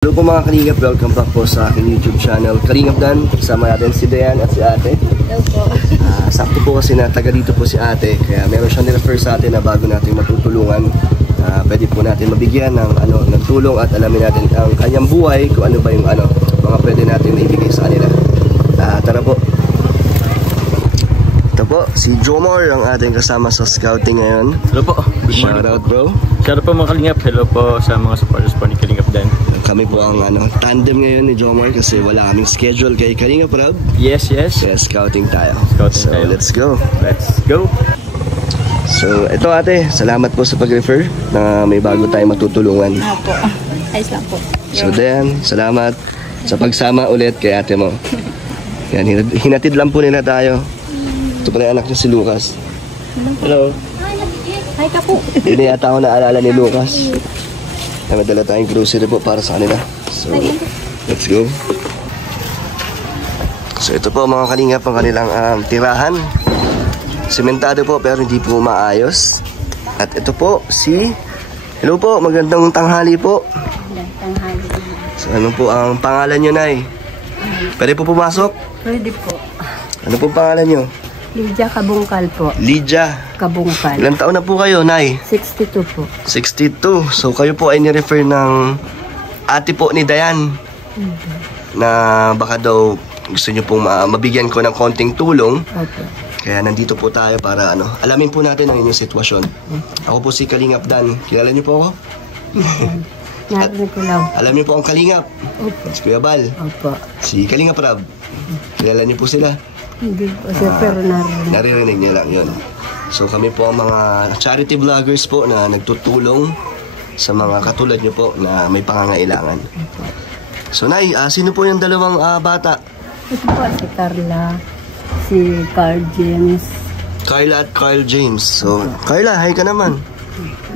Hello po mga Kalingap, welcome back po sa aking YouTube channel Kalingap Dan. Kasama natin si Dayan at si ate. Hello po. Sakto po kasi na taga dito po si ate, kaya meron siyang nirefer sa atin na bago natin matutulungan, pwede po natin mabigyan ng tulong at alamin natin ang kanyang buhay, kung ano ba yung mga pwede natin maibigay sa kanila. Tara po. Ito po, si Jomar ang ating kasama sa scouting ngayon. Hello po. Shout out bro. Shout out po mga Kalingap. Hello po sa mga supporters po ni Kalingap Dan. Kami po ang tandem ngayon ni Jomar kasi wala kaming schedule kay Kalingap Rob. Yes. Kaya scouting tayo. Scouting tayo. Let's go. Let's go. So ito ate, salamat po sa pag-refer na may bago tayong matutulungan. Opo. Ayos lang po. So then, salamat sa pagsama ulit kay ate mo. Yan, hinatid lang po nila tayo. Ito pala anak niya si Lucas. Hello. Hi ka po. Hindi yata ako naalala ni Lucas. May dala tayong grocery po para sa kanila. So, let's go. So ito po mga Kalingap ang kanilang tirahan. Sementado po pero hindi po maayos. At ito po si... Hello po, magandang tanghali po. Tanghali. So ano po ang pangalan nyo, Nay? Pwede po pumasok? Pwede po. Ano po pangalan nyo? Lydia Kabungkal po. Lydia. Kabungkal. Ilang taon na po kayo, Nay? 62 po. 62. So kayo po ay nirefer ng ate po ni Dayan na baka daw gusto nyo pong mabigyan ko ng konting tulong. Opo. Kaya nandito po tayo para alamin po natin ang inyong sitwasyon. Ako po si Kalingap Dan. Kilala niyo po ako? Narinig ko lang. Alam niyo po ang Kalingap? Opo. Si Kuya Bal. Opo. Si Kalingap Rab. Kilala niyo po sila? Hindi po siya pero narinig. Naririnig niyo lang yun. So kami po ang mga charity vloggers po na nagtutulong sa mga katulad niyo po na may pangangailangan. So Nay, sino po yung dalawang bata? Ito po si Carla. Si Carl James. Carla at Carl James. So Carla, hi ka naman.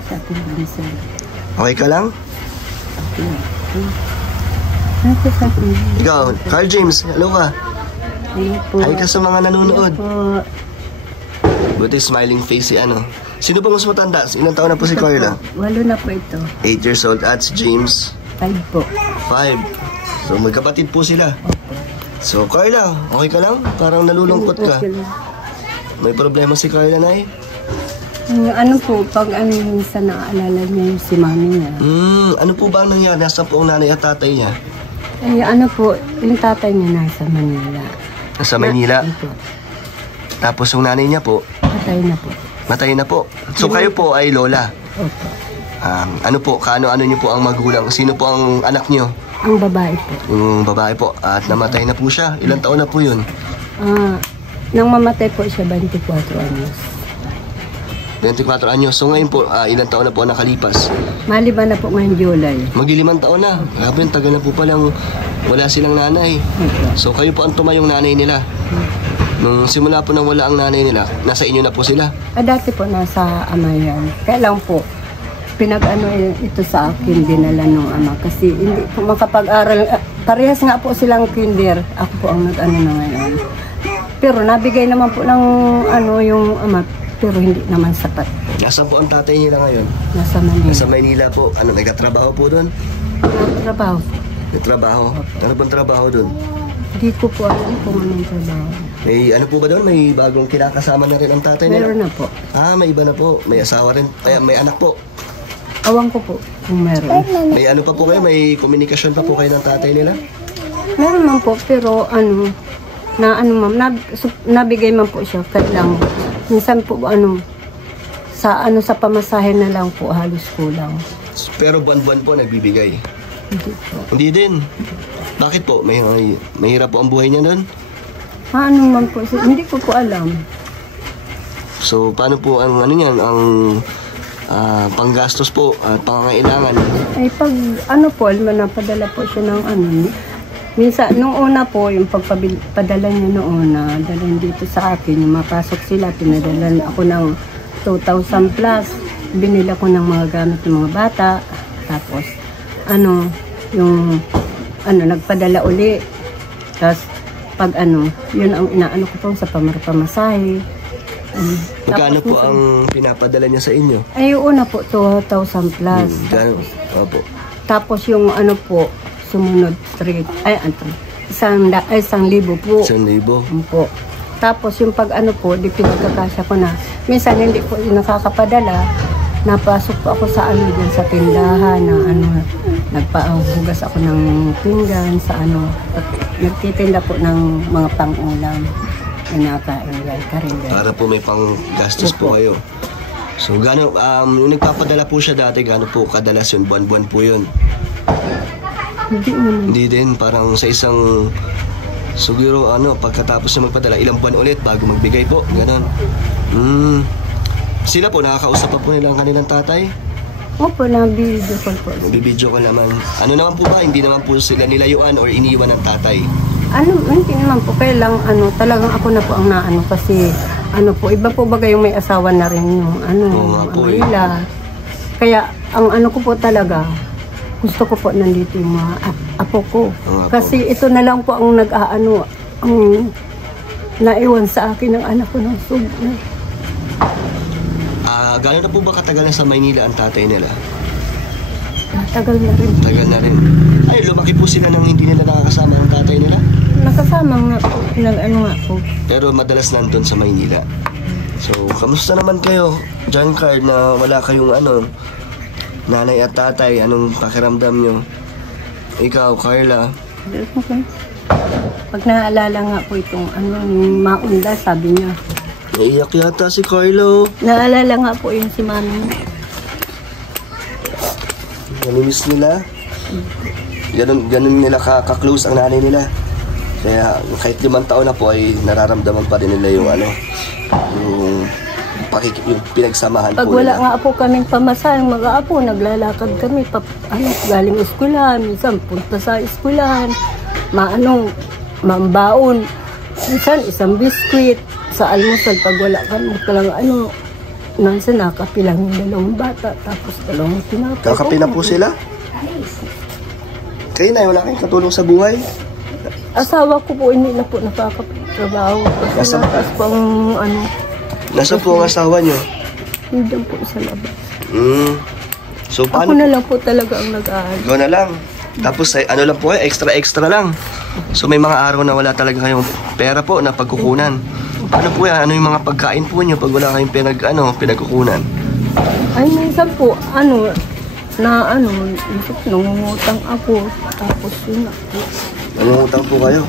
Sa television. Okay ka lang? Ito sa television. Ikaw, Carl James, hello ka. Ano po? Hi ka sa mga nanonood. Po. Buti smiling face si Sino ba mas matanda? Ilang taon na po si Carla? 8 na po ito. 8 years old. At si James? 5 po. 5. So magkapatid po sila. So Carla, okay ka lang? Parang nalulungkot ka. Okay lang. May problema si Carla, Nay? Ano po, pag minsan naaalala niya yung si mami niya. Ano po ba ang nangyari? Nasaan po ang nanay at tatay niya? Ano po, yung tatay niya nasa Manila. Nasa Maynila. Ito, Tapos yung nanay niya po, patay na po. matay na po. So kayo po ay lola. Opo. Ano po, kaano-ano niyo po ang magulang? Sino po ang anak niyo? Ang babae po. Yung babae po. At namatay na po siya. Ilang taon na po yun? Nang mamatay po siya, 24 anyos. 24 anyos. So ngayon po, ilang taon na po nakalipas? Maliban na po ngayong July. Magli-5 taon na. Grabe, tagal na po palang wala silang nanay. Opo. So kayo po ang tumayong nanay nila. Nung simula po nang wala ang nanay nila, nasa inyo na po sila. Dati po nasa ama yan. Kaya lang po, ito sa akin, dinala nung ama. Kasi hindi po makapag-aral. Parehas nga po silang kinder. Ako po ang nag-ano na ngayon. Pero nabigay naman po ng yung ama. Pero hindi naman sapat. Nasaan po ang tatay nila ngayon? Nasa Manila. Nasa Maynila po. Nagtatrabaho po doon? Trabaho. Nagtrabaho? Ano bang trabaho doon? Hindi ko po alam kung anong trabaho. May ano po ba doon? May bagong kinakasama na rin ang tatay nila? Meron na po. May iba na po. May asawa rin. May anak po. Awan ko po kung meron. May ano pa po kayo? May komunikasyon pa po kayo ng tatay nila? Meron man po, pero nabigay man po siya. Kaya lang, minsan po sa pamasahe na lang po halos kulang. Pero buwan-buwan po nagbibigay? Hindi po. Hindi din. Bakit po? Mahirap po ang buhay niya doon? Man po, hindi ko po alam. So, paano po ang ang panggastos po at pangangailangan? Ay pag po, napadala po siya ng minsan, nung una po, yung pagpadala niya noon na dalhin dito sa akin, yung mapasok sila, pinadalan ako ng 2,000 plus. Binila ko ng mga gamit ng mga bata. Tapos, nagpadala uli. Tapos, pag yun ang inaano ko po sa pamasahe. Magkano po ang pinapadala niya sa inyo? Ay, una po, 2,000 plus. Opo. Tapos yung ano po, sumunod 1,000 po. 1,000. Po. Tapos yung pag ano po, di pinagkakasya ko na. Minsan hindi po nakakapadala. Napasok po ako sa ano dyan sa tindahan na ano, nagpahugas ako ng pinggan sa ano. At nagtitinda po ng mga pang-ulam. Inakain yan, karinda. Para po may pang gastos po kayo. So, gano, yung nagpapadala po siya dati, gano po kadalas yun? Buwan-buwan po yun? Hindi naman. Hindi din, parang sa isang, siguro ano, pagkatapos na magpadala, ilang buwan ulit bago magbigay po, ganon. Sila po, nakakausap pa po nila ang kanilang tatay? Opo, nag-video call po. Nabibidyo ko naman. Ano naman po ba? Hindi naman po sila nilayuan or iniwan ng tatay? Ano, hindi naman po. Kaya lang, ano, talagang ako na po ang naano kasi, ano po, iba po baga yung may asawa na rin yung, ano, Oo nga po, nila. Kaya, ang ano ko po talaga, gusto ko po nandito yung mga apo ko. Oo nga po. Kasi ito na lang po ang nag-aano, ang naiwan sa akin ng anak ko ng sugno. Gano'n na po ba katagal na sa Maynila ang tatay nila? Matagal na rin. Tagal na rin. Ay, lumaki po sila nang hindi nila nakakasama ang tatay nila? Nakasama nga po, nag-ano nga po. Pero madalas nandun sa Maynila. So, kamusta naman kayo, John Card, na wala kayong ano, nanay at tatay? Anong pakiramdam nyo? Ikaw, Carla? Pag naaalala nga po itong ano, yung maunda, sabi niya. Naiyak yata si Carlo. Naalala nga po yung si mami. Namimiss nila. Ganun nila ka-close ang nanay nila. Kaya kahit 5 taon na po ay nararamdaman pa rin nila yung ano, yung pinagsamahan Pag po wala nila. nga po kaming pamasahan, mga apo, naglalakad kami, galing eskwelahan, minsan punta sa eskwelahan, mambaon, minsan isang biskwit, sa almusal, pag wala kami, talang ano, nansa nakapilang yung 2 bata, tapos 2 tinapay. Kakapi na po sila? Kayo na, wala kayong katulong sa buhay? Asawa ko po, hindi na po nakakatrabaho. Kasi natas pang ano, Nasa po ang asawa nyo? hindi po sa labas. So, Ako paano? na lang po talaga ang nag-aaral. Go na lang. Tapos, ano lang po kayo, extra lang. So, may mga araw na wala talaga kayong pera po na pagkukunan. Paano po yan? Ano yung mga pagkain po nyo pag wala kayong pinagkukunan? Ay, minsan po, nangungutang ako. Tapos yun na po. Nangungutang po kayo?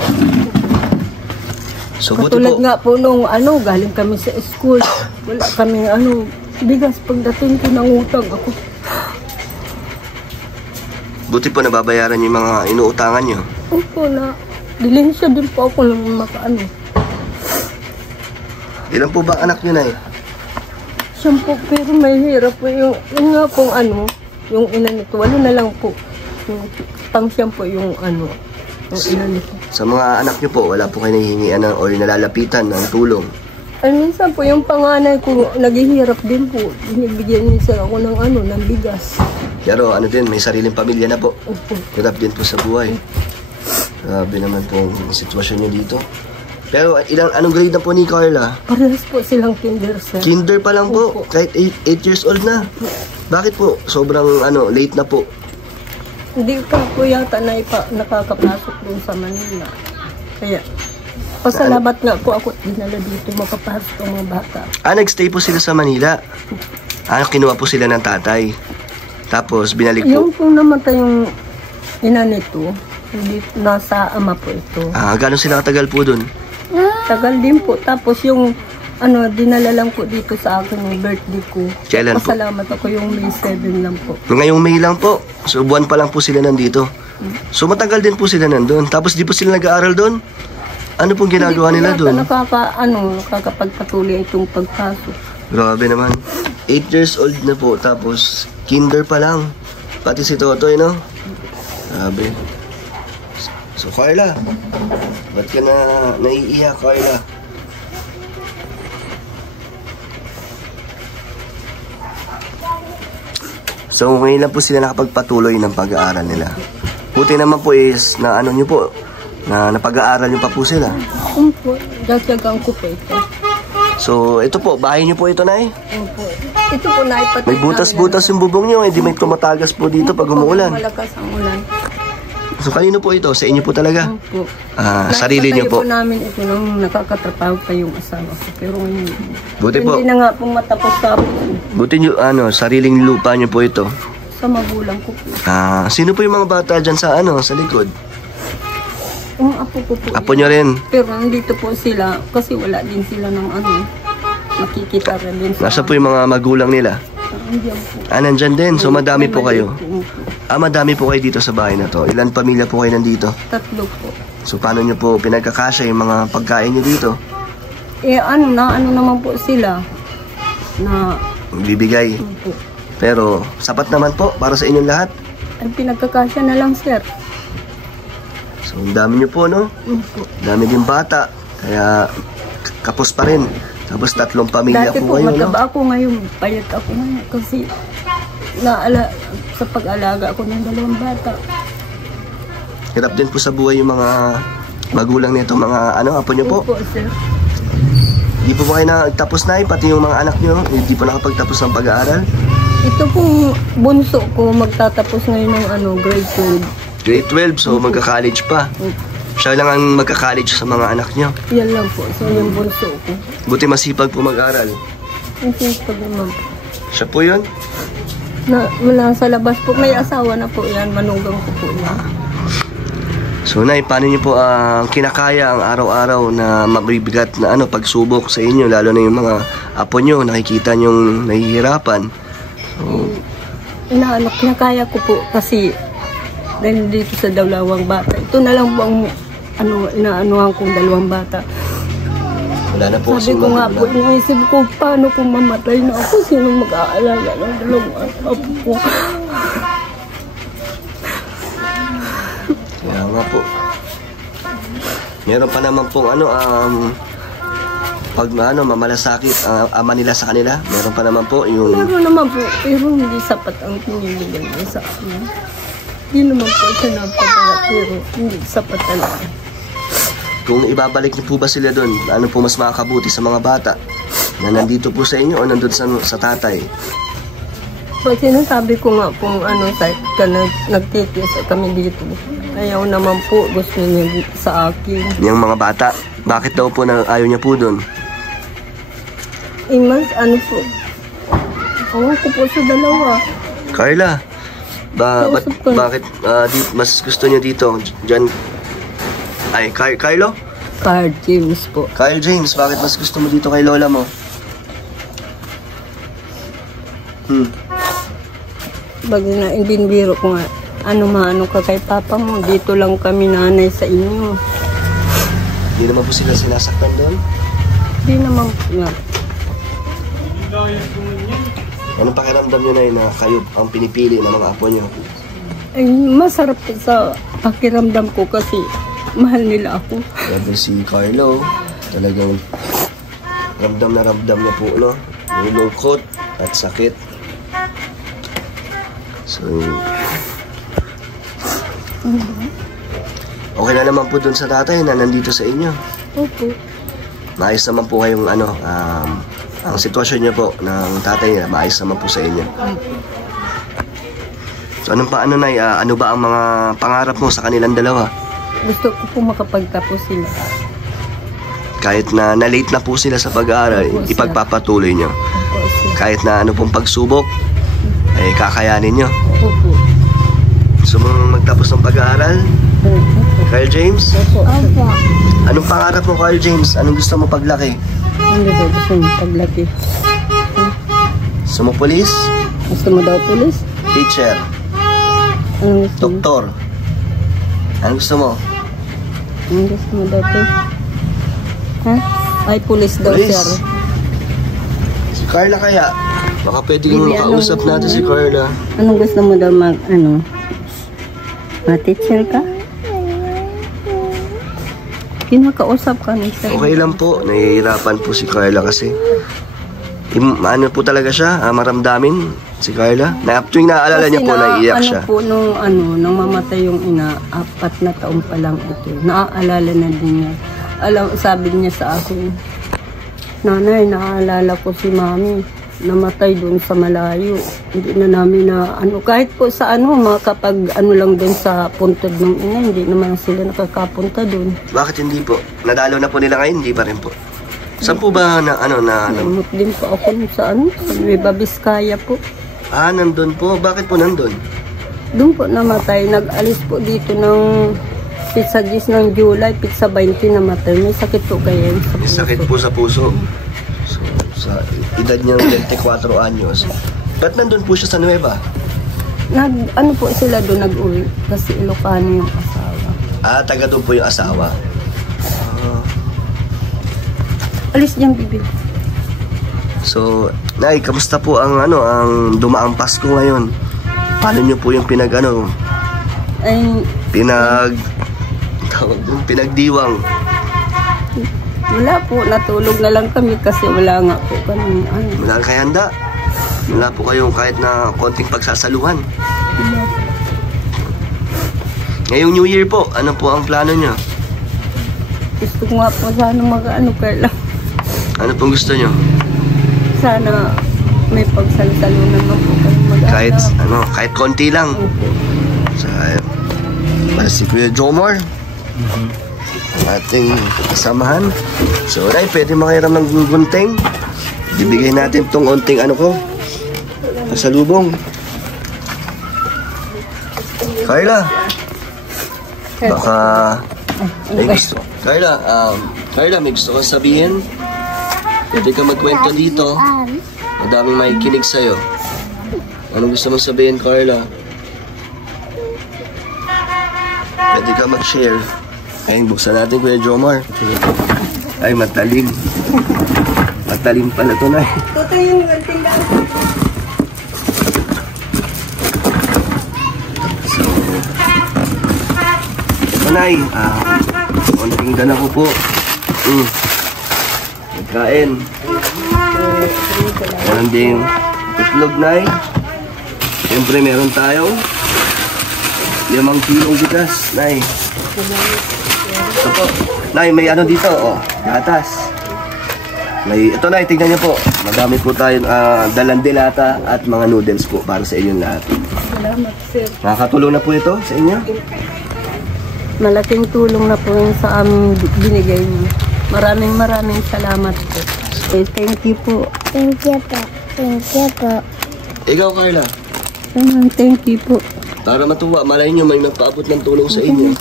So, buti Katulad po. nga po nung galing kami sa school. Wala kaming bigas. Pagdating ko, nangutang ako. Buti po nababayaran yung mga inuutangan nyo. Opo na, dilensya din po ako ng Ilan po ba anak nyo na eh? Siyam po, pero may hirap po yung nga pong yung ina nito. 8 na lang po. Yung pang-siyam po yung yung ina nito. Sa mga anak nyo po, wala po kayo nahihingian o nalalapitan ng tulong. Ay, minsan po, yung panganay ko, naghihirap din po. Binibigyan minsan ako ng bigas. Pero ano din, may sariling pamilya na po. Opo. Hirap din po sa buhay. Grabe naman po ang sitwasyon nyo dito. Pero anong grade na po ni Carla? Parehas po silang kinder, sir. Kinder pa lang po, Opo. kahit 8 years old na. Bakit po? Sobrang late na po. Hindi pa po yata nakakapasok dun sa Manila. Kaya, pasalamat nga po ako dinala dito makapasok ang mga bata. Nagstay po sila sa Manila. Kinuha po sila ng tatay. Tapos binalik po. Yung pong namatay yung ina nito, hindi nasa ama po ito. Gano'n sila katagal po dun? Tagal din po. Tapos yung dinala lang po dito sa akin yung birthday ko. Kailan po? Pasalamat ako yung May 7 lang po. Ngayong May lang po. So buwan pa lang po sila nandito. So matagal din po sila nandun. Tapos di po sila nag-aaral dun? Ano pong ginagawa nila dun? Nakakapagpatuloy itong pagpasok. Grabe naman. 8 years old na po. Tapos kinder pa lang. Pati si Totoy, no? Grabe. So Carla, ba't ka naiiyak, Carla? So ngayon lang po sila nakapagpatuloy ng pag-aaral nila. Buti naman po is na nyo po, na napag-aaral nyo pa po sila. Opo, dagdagan ko po ito. So ito po, bahay nyo po ito, Nay? Opo. Ito po naipatay May butas-butas yung bubong nyo, hindi may tumatagas po dito pag umuulan. Malakas ang ulan. So, kanino po ito? Sa inyo po talaga? Opo. Sarili niyo po. Nakatayo po namin ito nung nakakatrabaho pa yung asawa ko. Pero ngayon, Buti po. hindi na nga po matapos-tapos. Buti nyo, sariling lupa niyo po ito. Sa magulang ko po. Sino po yung mga bata dyan sa likod? Yung apo ko po. Apo nyo rin. Pero nandito po sila kasi wala din sila ng nakikita rin din sa... Nasa po yung mga magulang nila? Andiyan po. Nandyan din. So, madami po kayo. Opo. Madami po kayo dito sa bahay na to. Ilan pamilya po kayo nandito? 3 po. So, paano nyo po pinagkakasya yung mga pagkain nyo dito? Ano naman po sila na Bibigay. po. Pero, sapat naman po para sa inyong lahat. Ay, pinagkakasya na lang, sir. So, ang dami nyo po, no? Opo. Dami din bata. Kaya, kapos pa rin. Tapos 3 pamilya Dati po po, kayo, no? mataba ako ngayon. Payat ako ngayon kasi sa pag-alaga ako ng 2 bata. Hirap din po sa buhay yung mga magulang nito, mga apo nyo po. Opo, sir. Hindi po ba kayo nagtapos na pati yung mga anak nyo, hindi po nakapagtapos ng pag-aaral? Ito pong bunso ko magtatapos ngayon ng grade 12. Grade 12, so magka-college pa. Siya lang ang magka-college sa mga anak nyo. Yan lang po. So, yung bunso ko. Buti masipag po mag-aral. Hindi pag naman. Siya po yun? Wala sa labas po. May asawa na po yan. Manugang ko po yan. So, Nay, paano nyo po kinakaya ang araw-araw na mabibigat na pagsubok sa inyo, lalo na yung mga apo nyo, nakikita nyong nahihirapan? So, Kinakaya ko po kasi dahil dito sa 2 bata. Ito na lang po ang inaanuhan kong 2 bata. wala na po Sabi ko nga po, iniisip ko, paano kung mamatay na ako? Sino mag-aalaga ng 2 apo ko? Kaya nga po. Meron pa naman pong pag mamalasakit ama nila sa kanila, meron pa naman po yung... Meron naman po, pero hindi sapat ang piniligan niya sa akin. Hindi naman po siya napatala, pero hindi sapat talaga. Kung ibabalik niyo po ba sila doon, ano po mas makakabuti sa mga bata? Na nandito po sa inyo o nandun sa tatay? Pag sinasabi ko nga kung nagtitiis kami dito, ayaw naman po, gusto niya sa akin. Yung mga bata, bakit daw po ayaw niya po doon? Mas po, ewan ko po sa 2. Carla, bakit mas gusto niyo dito? Diyan, Carlo? Carl James po. Kyle James, bakit mas gusto mo dito kay lola mo? Pag binbiro ko nga, ano ka kay papa mo, dito lang kami nanay sa inyo. Hindi naman po sila sinasaktan doon? Hindi naman po nga. Anong pakiramdam niyo na kayo ang pinipili ng mga apo niyo? Ay, masarap po sa pakiramdam ko kasi mahal nila ako. Grabe si Carlo, talagang ramdam niya po, no? Yung lungkot at sakit. So, okay na naman po dun sa tatay na nandito sa inyo. Opo. Maayos naman po kayong ang sitwasyon niyo po ng tatay niya, maayos naman po sa inyo. So, ano ba ang mga pangarap mo sa kanilang 2? Gusto ko po makapagtapos sila. Kahit na late na po sila sa pag-aaral, Opo, sir. ipagpapatuloy nyo. Opo, sir. Kahit na pong pagsubok, ay kakayanin nyo. Opo. Gusto mong magtapos ng pag-aaral? Opo. Kyle James? Opo. Opo. Anong pangarap mo, Kyle James? Anong gusto mo paglaki? Hindi ko gusto mo paglaki. Gusto mo police? Gusto mo daw pulis? Teacher? Anong gusto mo? Doktor? Anong gusto mo? Anong gusto mo daw po? Ha? Ay, pulis daw, Pulis? sir. Si Carla kaya? Baka pwede kang Bibi, makausap anong- natin si Carla. Anong gusto mo daw ma-teacher ka? Kinakausap ka ni sir. Okay lang po, nahihirapan po si Carla kasi ano po talaga siya, maramdamin si Carla. Tuwing naaalala niya po, naiiyak siya. Ano po, nung mamatay yung ina, 4 na taon pa lang ito. Naaalala na din niya. Sabi niya sa akin, Nanay, naaalala ko si Mami. namatay doon sa malayo. Hindi na namin na ano, kahit po sa ano, makapag ano lang doon sa puntod ng ina, hindi naman sila nakakapunta doon. Bakit hindi po? Nadalo na po nila ngayon, hindi pa rin po. Saan po ba na ano na ano? Namut din po ako sa ano, sa Nueva Vizcaya po. Ah, nandun po. Bakit po nandun? Doon po namatay. Nag-alis po dito ng pizza 10 ng July, pizza 20 namatay. May sakit po kaya yun sa May puso. sakit po sa puso. So, sa edad niyang 24 anyos. Ba't nandun po siya sa Nueva? Ano po sila doon nag-uwi kasi Ilocano yung asawa. Ah, taga doon po yung asawa. Alis niyang bibig. So, Nay, kamusta po ang ano, ang dumaang Pasko ngayon? Paano niyo po yung Ay, pinagdiwang? wala po, natulog na lang kami kasi wala nga po kami. Ano, Wala kayo handa? Wala po kayong kahit na konting pagsasaluhan? Ngayong New Year po, ano po ang plano niyo? gusto ko nga po sana mag-ano kaya lang. Ano pong gusto niyo? Sana may pagsalsalunan mo po kayo mag-ano. Kahit konti lang. Opo. So, ayun. Para si Kuya Jomar. Ating kasamahan. So, Nay, pwede makiram ng gunting. Bibigay natin tong onting ano ko. Pasalubong. Carla. Baka may gusto. Carla, may gusto kong sabihin. Pwede ka magkwento dito. Madaming makikinig sa'yo. Anong gusto mong sabihin, Carla? Pwede ka mag-share. Ayun, buksan natin, Kuya Jomar. Ay, matalim. Matalim pala ito, Nay. Ito yung ganting lang. Ito, Nay. Konting dala ko po. Magkain. Meron ding itlog, Nay. Siyempre, meron tayong 5 kilong bigas, Nay. Ito po. Nay, may ano dito, gatas. Ito, Nay, tignan niyo po. Madami po tayong dalang dilata at mga noodles po para sa inyong lahat. Salamat, sir. Nakakatulong na po ito sa inyo? Malaking tulong na po yung sa aming binigay niyo. Maraming salamat po. Thank you po. Thank you po. Thank you po. Ikaw, Carla. Thank you po. Para matuwa, malay nyo may nagpaabot ng tulong sa inyo.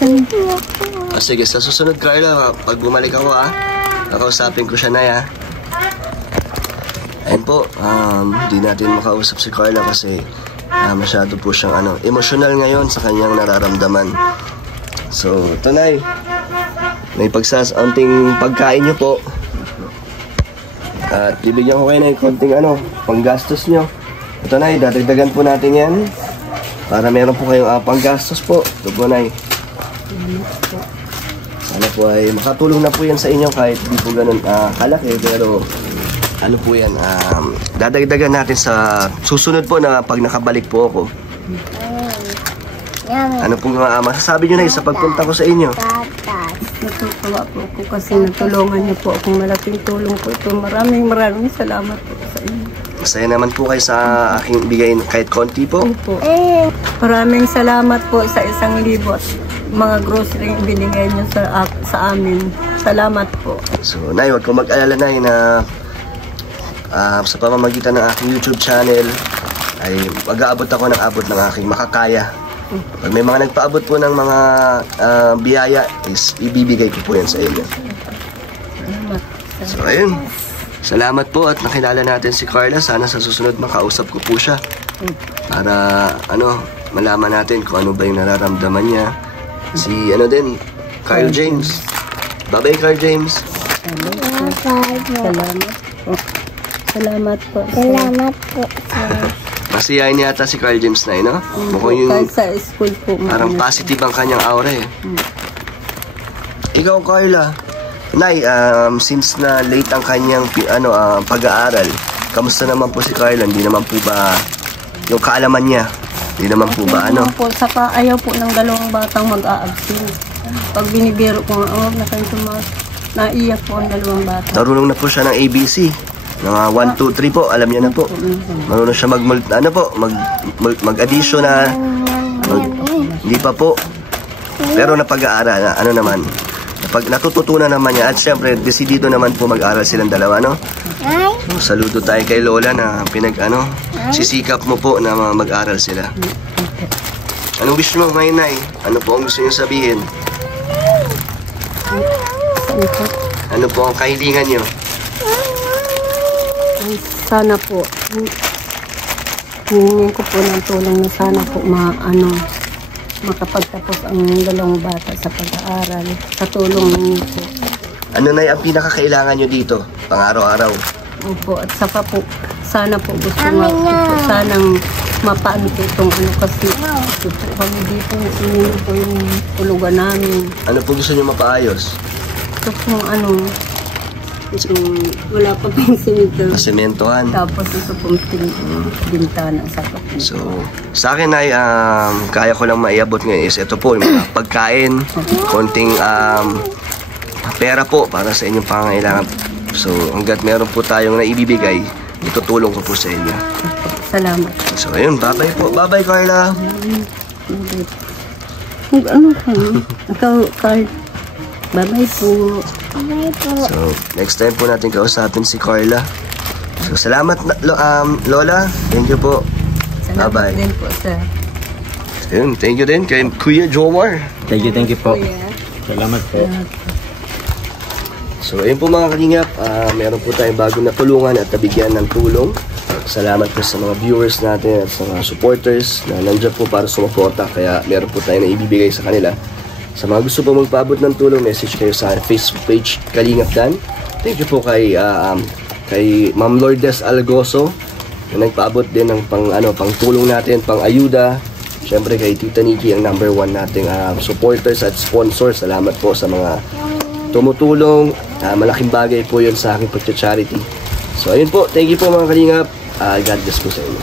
Sige, sa susunod, Carla, pag bumalik ako, nakausapin ko siya, Nay, Ayun po, hindi natin makausap si Carla kasi masyado po siyang emosyonal ngayon sa kanyang nararamdaman. So, ito, Nay. May anting pagkain niyo po. At bibigyan ko kayo ng konting panggastos nyo. Ito, Nay, dadagdagan po natin yan. Para meron po kayong panggastos po. Ito po, Nay. Sana po ay makatulong na po yan sa inyo kahit di po ganun kalaki. Pero ano po yan, dadagdagan natin sa susunod po na pag nakabalik po ako. Ano pong masasabi nyo, Nay, sa pagpunta ko sa inyo? Natutuwa po ako kasi natulungan niyo po akong malaking tulong po ito. Maraming salamat po sa inyo. Masaya naman po kayo sa aking bigayin kahit konti po. Opo. Maraming salamat po sa 1,000 mga grocery binigay niyo sa amin. Salamat po. So, Nay, huwag ko mag-alala, Nay, na sa pamamagitan ng aking YouTube channel ay mag-aabot ako ng abot ng aking makakaya. Pag may mga nagpaabot po ng mga biyaya, is ibibigay ko po yan sa inyo. Salamat. So, ayun. Salamat po at nakilala natin si Carla. Sana sa susunod makausap ko po siya. Para, malaman natin kung ano ba yung nararamdaman niya. Si, Carl James. Bye-bye, Carl James. Salamat po. Salamat po. Salamat po. Masiyahin yata si Carl James na, no? Mukhang yung Kahit sa school po. parang positive ang kanyang aura, Ikaw, Carla. Nay, since na late ang kanyang pag-aaral, kamusta naman po si Carla? Hindi naman po ba yung kaalaman niya? Hindi naman po ba Po, saka ayaw po ng 2 batang mag-a-absent. Pag binibiro ko, na kayo naiyak po ang 2 bata. Narunong na po siya ng ABC. Mga 1, 2, 3 po, alam niya na po. Marunong siya mag-addition na, hindi pa po. Pero napag-aaral na, ano naman. Natututunan naman niya, at syempre, desidido naman po mag-aral silang dalawa, no? So, saludo tayo kay Lola na sisikap mo po na mag-aral sila. Anong wish mo, Nay? Ano po ang gusto niyo sabihin? Ano po ang kahilingan niyo? Sana po, hingin ko po ng tulong na sana po makapagtapos ang dalawang bata sa pag-aaral. Sa tulong niyo po. Ano na ang pinakakailangan nyo dito, pang araw-araw? Opo, at saka po, sana po gusto nga po, sanang mapaano po itong kasi ito po kami dito, ini po yung tulugan namin. Ano po gusto nyo mapaayos? Ito po itong wala pa pong simento. Pasementohan. Tapos ito pong bintana sa kapit. So, sa akin ay kaya ko lang maiabot ngayon is ito po, yung mga pagkain, konting pera po para sa inyong pangangailangan. So, hanggat meron po tayong naibibigay, itutulong ko po sa inyo. Salamat. So, ayun, bye-bye po. Bye-bye, Carla. Ano ka? Ikaw, Carl. Bye-bye po. Bye po. So, next time po natin kausapin si Carla. So, salamat, Lola. Thank you po. Salamat Bye-bye. din po, sir. Ayun, thank you din kay Kuya Jomar. Thank you po. Kuya. Salamat po. So, ayun po mga kalingap, meron po tayong bagong natulungan at nabigyan ng tulong. Salamat po sa mga viewers natin at sa mga supporters na nandiyan po para sumuporta. Kaya meron po tayong naibibigay sa kanila. Sa mga gusto po magpaabot ng tulong, message kayo sa Facebook page Kalingap Dan. Thank you po kay Ma'am Lourdes Algoso na nagpaabot din ng pang tulong natin, pang ayuda. Siyempre kay Tita Nikki, ang number 1 nating supporters at sponsors. Salamat po sa mga tumutulong. Malaking bagay po yun sa aking pagcha-charity. So ayun po, thank you po mga kalingap. God bless po sa inyo.